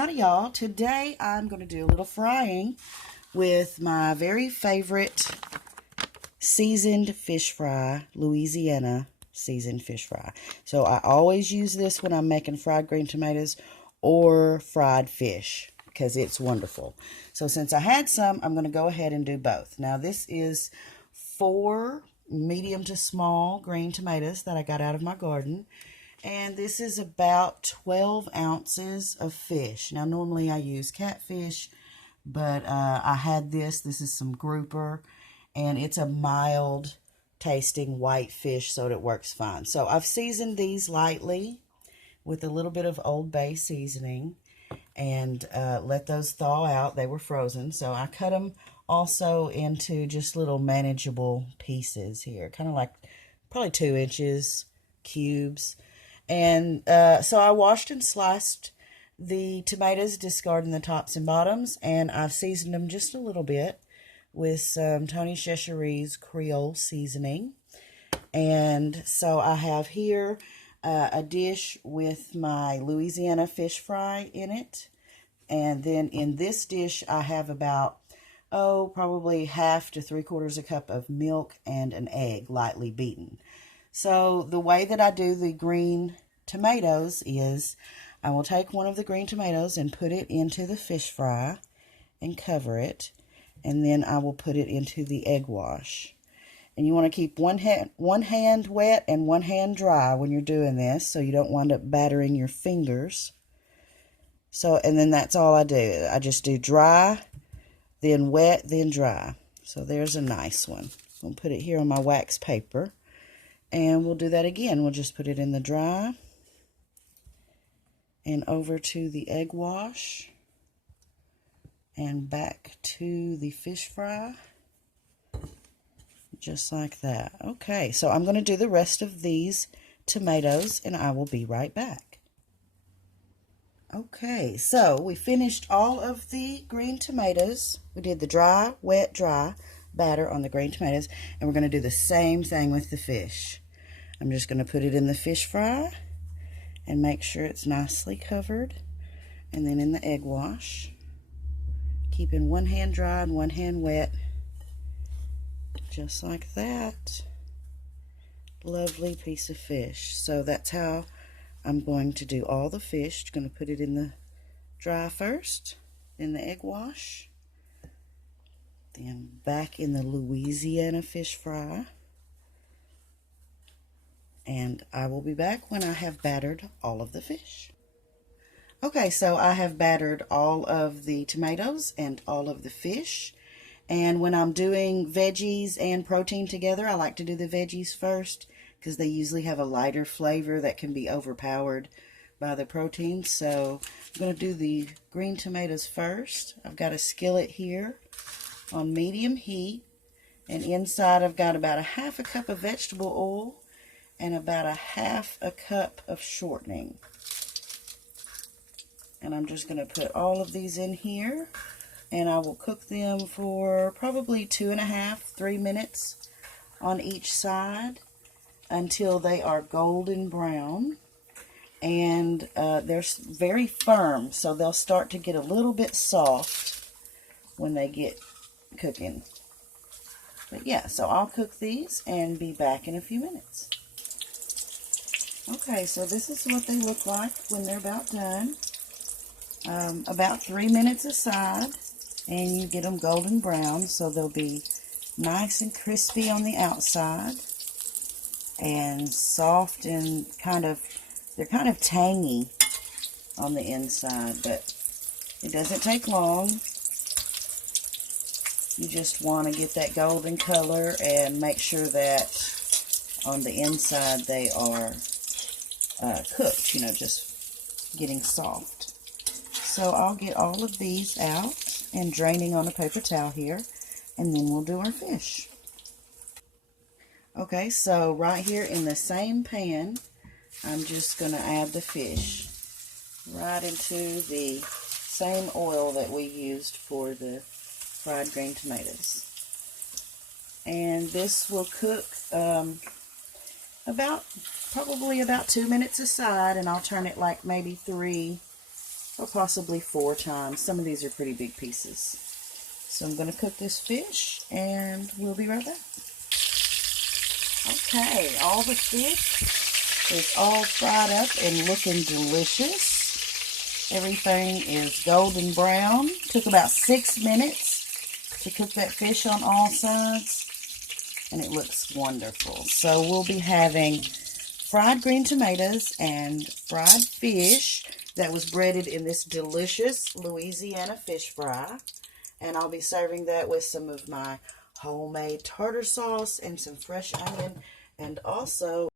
Howdy y'all. Today I'm going to do a little frying with my very favorite seasoned fish fry, Louisiana seasoned fish fry. So I always use this when I'm making fried green tomatoes or fried fish because it's wonderful. So since I had some, I'm going to go ahead and do both. Now this is 4 medium to small green tomatoes that I got out of my garden. And this is about 12 ounces of fish. Now, normally I use catfish, but I had this. This is some grouper, and it's a mild tasting white fish, so it works fine. So I've seasoned these lightly with a little bit of Old Bay seasoning and let those thaw out. They were frozen, so I cut them also into just little manageable pieces here, kind of like probably 2 inches cubes. And so I washed and sliced the tomatoes, discarding the tops and bottoms, and I've seasoned them just a little bit with some Tony Chachere's Creole seasoning. And so I have here a dish with my Louisiana fish fry in it. And then in this dish I have about, probably 1/2 to 3/4 a cup of milk and an egg lightly beaten. So the way that I do the green tomatoes is I will take one of the green tomatoes and put it into the fish fry and cover it. And then I will put it into the egg wash. And you want to keep one hand wet and one hand dry when you're doing this so you don't wind up battering your fingers. So, and then that's all I do. I just do dry, then wet, then dry. So there's a nice one. I'll put it here on my wax paper. And we'll do that again. We'll just put it in the dry and over to the egg wash and back to the fish fry, just like that. Okay, so I'm going to do the rest of these tomatoes and I will be right back. Okay, so we finished all of the green tomatoes. We did the dry, wet, dry batter on the green tomatoes, and we're going to do the same thing with the fish. I'm just going to put it in the fish fry and make sure it's nicely covered, and then in the egg wash, keeping one hand dry and one hand wet, just like that. Lovely piece of fish. So that's how I'm going to do all the fish. Going to put it in the dry first, then the egg wash, then back in the Louisiana fish fry. And I will be back when I have battered all of the fish. Okay, so I have battered all of the tomatoes and all of the fish. And when I'm doing veggies and protein together, I like to do the veggies first because they usually have a lighter flavor that can be overpowered by the protein. So I'm going to do the green tomatoes first. I've got a skillet here on medium heat, and inside I've got about 1/2 cup of vegetable oil and about 1/2 cup of shortening. And I'm just going to put all of these in here, and I will cook them for probably 2.5 to 3 minutes on each side until they are golden brown. And they're very firm, so they'll start to get a little bit soft when they get cooking. But yeah, so I'll cook these and be back in a few minutes. Okay, so this is what they look like when they're about done. About 3 minutes aside, and you get them golden brown, so they'll be nice and crispy on the outside and soft and they're kind of tangy on the inside, but it doesn't take long. You just want to get that golden color and make sure that on the inside they are cooked, just getting soft. So I'll get all of these out and draining on a paper towel here, and then we'll do our fish. Okay, so right here in the same pan, I'm just going to add the fish right into the same oil that we used for the fried green tomatoes. And this will cook probably about 2 minutes aside, and I'll turn it like maybe 3 or possibly 4 times. Some of these are pretty big pieces. So I'm going to cook this fish, and we'll be right back. Okay, all the fish is all fried up and looking delicious. Everything is golden brown. Took about 6 minutes to cook that fish on all sides, and it looks wonderful. So we'll be having fried green tomatoes and fried fish that was breaded in this delicious Louisiana fish fry. And I'll be serving that with some of my homemade tartar sauce and some fresh onion, and also